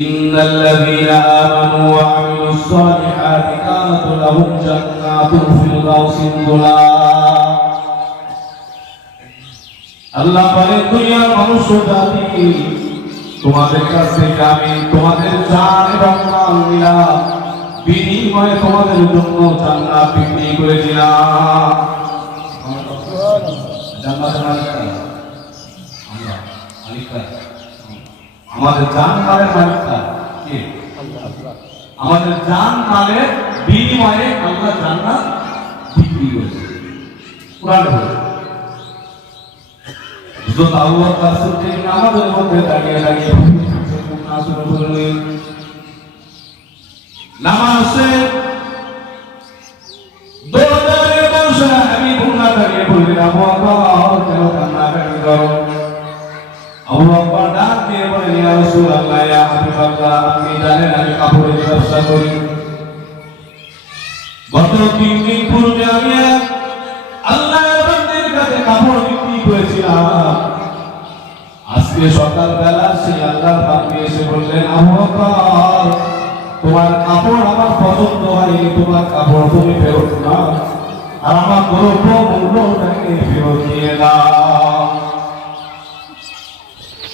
إن الذين آمنوا وعملوا الصالحات كانت لهم جنات الفردوس نزلا আল্লাহ বলেন দুনিয়ার মানুষ জাতি তোমাদের কাছ থেকে আমি তোমাদের জান এবং মাল নিলাম বিনিময়ে তোমাদের জন্য জান্নাত বিক্রি করে দিলাম জান্নাতের মালিক কে? আমরা মালিক কে? আমাদের জান মালের মালিক কে? আমাদের জান মালের বিনিময়ে আল্লাহ জান্নাত বিক্রি করেছে কোরআনে বলেছে আবু বকর সিদ্দিক আমাদের মধ্যে দাঁড়িয়ে দাঁড়িয়ে নাসুর বললেন নামাজে বসে আমি গুণা দাঁড়িয়ে বললেন আবু আবু বকর ডাক দিয়ে বলেন ইয়া রাসূলুল্লাহ, ইয়া হাবিবাল্লাহ, আপনি জানেন আমি কাপড়ের ব্যবসা করি। গত তিন দিন আমি আল্লাহর বান্দির কাপড় বিক্রি করেছিলাম। আজকে সকাল বেলা সেই আল্লাহর বান্দি এসে বললেন, আবু বকর, তোমার কাপড় আমার পছন্দ হয়নি, তোমার কাপড় তুমি ফেরত নাও। আর আমার দ্রব্য মূল্যটাকে ফেরত দিয়ে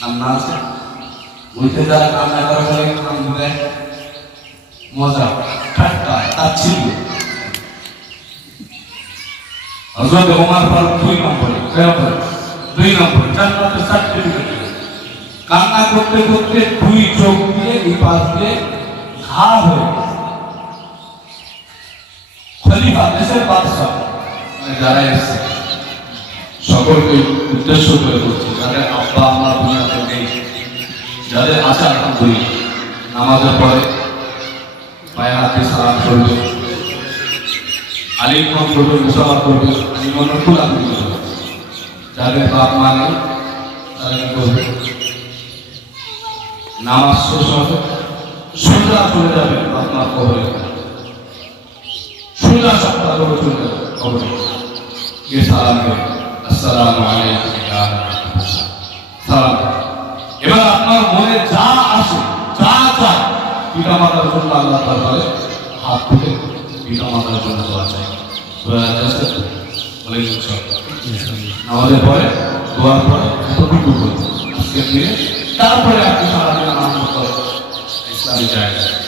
কান্না আছে? উল্টে যারা কান্না করে বলে কান্দে মজা, ঠাট্টা, তার ছিল হজরত ওমর ফারুক দুই নম্বরে কেন দুই নম্বরে জান্নাতের সার্টিফিকেট কান্না করতে করতে দুই চোখ দিয়ে এই পাশ দিয়ে ঘা হয়ে। খলিফা, দেশের বাদশাহ। মানে যারা এসেছে সকলকে উদ্দেশ্য করে বলছি, যাদের আব্বা আমার দুনিয়াতে নেই, যাদের আশা আলহামদুলিল্লাহ, নামাজের পরে পায়ে হাতে সালাম করবে আলিম করবে মুসাফা করবে আলিমন খোলা করবে যাদের বাপ, মা নেই কি করবে নামাজ শেষ হবে সোজা চলে যাবে, বাপ, মা কবরে সোজা সপ্তাহ করে চলে যাবে কবরে গিয়ে সালাম দেবে আসসালামু আলাইকুম। সালাম। এবার আপনার মনে যা আসে যা চায়, পিতা মাতার জন্য আল্লাহ হাত তুলে পিতা মাতার জন্য দোয়া চাই। আমাদের পরে, দোয়ার পরে এতটুকু তারপরে আপনি সারাদিন আনন্দ করেন ইসলামী জায়গায়